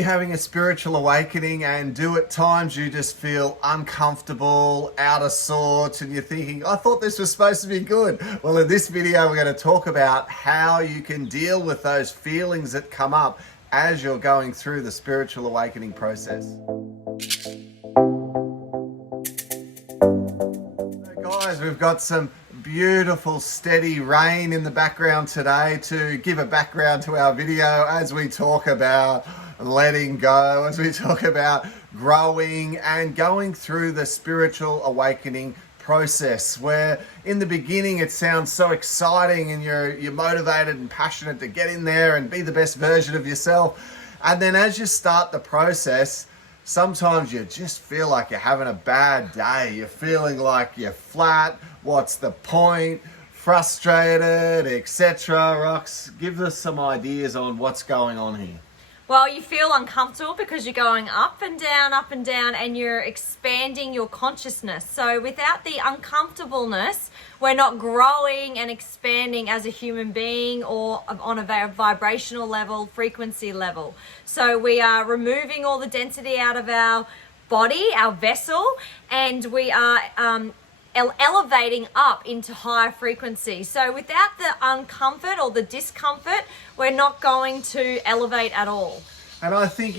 Having a spiritual awakening, and do at times you just feel uncomfortable, out of sorts, and you're thinking, I thought this was supposed to be good. Well, in this video we're going to talk about how you can deal with those feelings that come up as you're going through the spiritual awakening process. So guys, we've got some beautiful steady rain in the background today to give a background to our video as we talk about letting go, as we talk about growing and going through the spiritual awakening process, where in the beginning it sounds so exciting and you're motivated and passionate to get in there and be the best version of yourself. And then as you start the process, sometimes you just feel like you're having a bad day. You're feeling like you're flat. What's the point? Frustrated, etc. Rox, give us some ideas on what's going on here. Well, you feel uncomfortable because you're going up and down, and you're expanding your consciousness. So without the uncomfortableness, we're not growing and expanding as a human being or on a vibrational level, frequency level. So we are removing all the density out of our body, our vessel, and we are elevating up into higher frequency. So without the uncomfort or the discomfort, we're not going to elevate at all. And I think,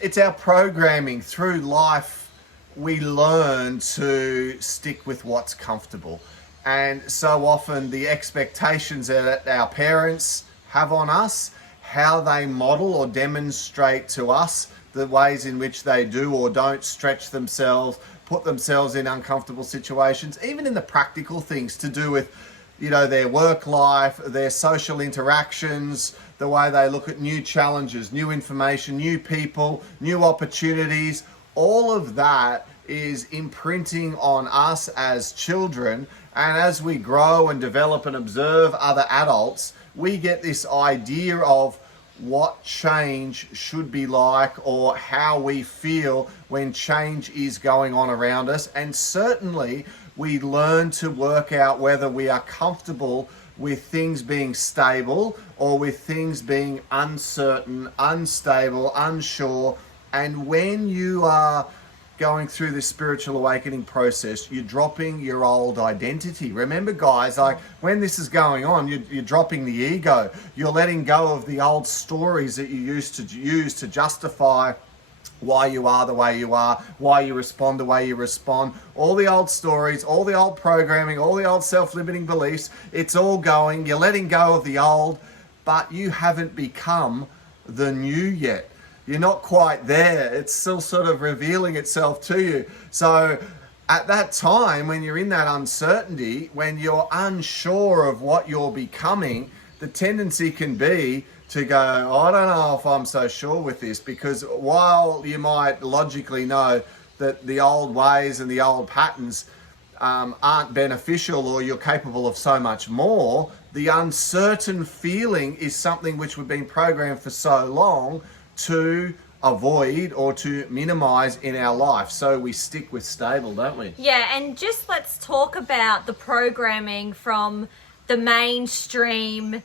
it's our programming through life. We learn to stick with what's comfortable. And so often the expectations that our parents have on us, how they model or demonstrate to us the ways in which they do or don't stretch themselves, put themselves in uncomfortable situations, even in the practical things to do with, their work life, their social interactions, the way they look at new challenges, new information, new people, new opportunities. All of that is imprinting on us as children. And as we grow and develop and observe other adults, we get this idea of what change should be like or how we feel when change is going on around us. And certainly we learn to work out whether we are comfortable with things being stable or with things being uncertain, unstable, unsure. And when you are going through this spiritual awakening process, you're dropping your old identity. Remember, guys, like when this is going on, you're dropping the ego. You're letting go of the old stories that you used to use to justify why you are the way you are, why you respond the way you respond. All the old stories, all the old programming, all the old self-limiting beliefs, it's all going. You're letting go of the old, but you haven't become the new yet. You're not quite there. It's still sort of revealing itself to you. So at that time, when you're in that uncertainty, when you're unsure of what you're becoming, the tendency can be to go, I don't know if I'm so sure with this, because while you might logically know that the old ways and the old patterns aren't beneficial or you're capable of so much more, the uncertain feeling is something which we've been programmed for so long to avoid or to minimize in our life. So we stick with stable, don't we? Yeah, and just let's talk about the programming from the mainstream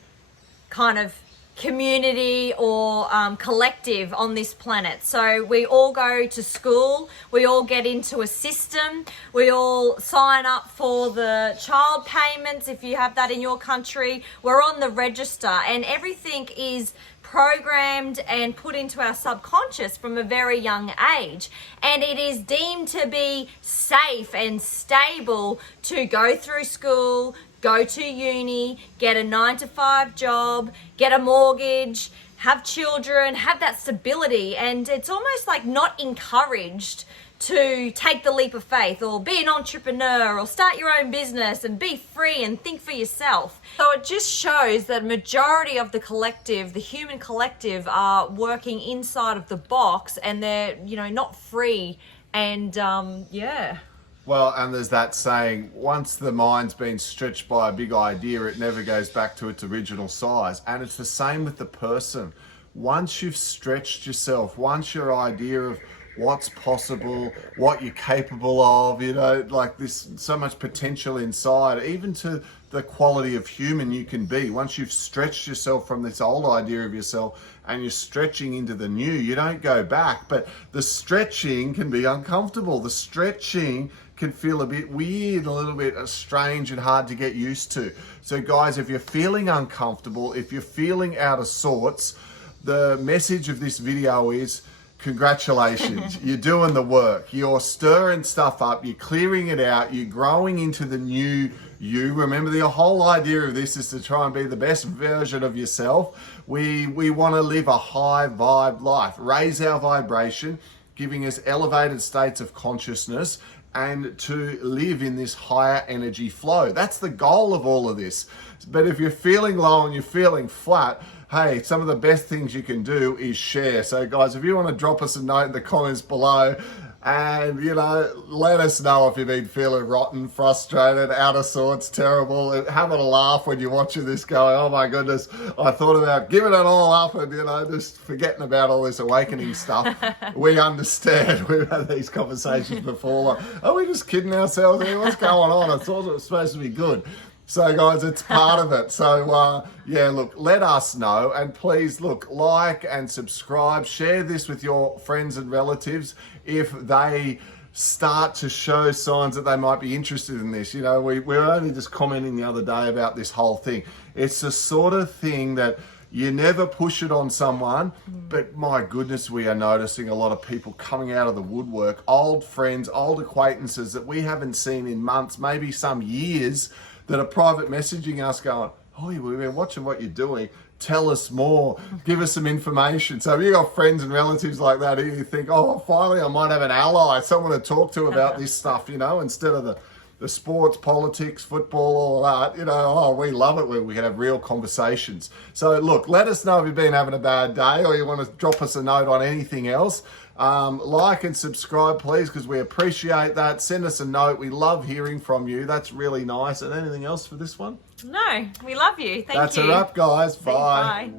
kind of community or collective on this planet. So we all go to school, we all get into a system, we all sign up for the child payments if you have that in your country. We're on the register, and everything is programmed and put into our subconscious from a very young age, and it is deemed to be safe and stable to go through school, go to uni, get a 9-to-5 job, get a mortgage, have children, have that stability. And it's almost like not encouraged to take the leap of faith or be an entrepreneur or start your own business and be free and think for yourself. So it just shows that majority of the collective, the human collective, are working inside of the box, and they're, not free. And yeah. Well, and there's that saying, once the mind's been stretched by a big idea, it never goes back to its original size. And it's the same with the person. Once you've stretched yourself, once your idea of what's possible, what you're capable of, like this, so much potential inside, even to the quality of human you can be. Once you've stretched yourself from this old idea of yourself and you're stretching into the new, you don't go back. But the stretching can be uncomfortable. The stretching can feel a bit weird, a little bit strange and hard to get used to. So guys, if you're feeling uncomfortable, if you're feeling out of sorts, the message of this video is congratulations. You're doing the work. You're stirring stuff up. You're clearing it out. You're growing into the new you. Remember, the whole idea of this is to try and be the best version of yourself. We want to live a high vibe life, raise our vibration, giving us elevated states of consciousness, and to live in this higher energy flow. That's the goal of all of this. But if you're feeling low and you're feeling flat, hey, some of the best things you can do is share. So guys, if you want to drop us a note in the comments below and, you know, let us know if you've been feeling rotten, frustrated, out of sorts, terrible, and having a laugh when you're watching this going, oh my goodness, I thought about giving it all up and, you know, just forgetting about all this awakening stuff. We understand. We've had these conversations before. Like, are we just kidding ourselves here? What's going on? I thought it was supposed to be good. So guys, it's part of it. So yeah, look, let us know, and please look, like and subscribe, share this with your friends and relatives if they start to show signs that they might be interested in this. You know, we're only just commenting the other day about this whole thing. It's the sort of thing that you never push it on someone, but my goodness, we are noticing a lot of people coming out of the woodwork, old friends, old acquaintances that we haven't seen in months, maybe some years, that are private messaging us going, oh, we've been watching what you're doing. Tell us more. Give us some information. So if you've got friends and relatives like that, you think, oh, finally I might have an ally, someone to talk to about this stuff, you know, instead of the sports, politics, football, all that, you know, oh, we love it when we can have real conversations. So look, let us know if you've been having a bad day or you want to drop us a note on anything else. Like and subscribe, please, because we appreciate that. Send us a note. We love hearing from you. That's really nice. And anything else for this one? No, we love you. Thank you. That's a wrap, guys. Bye.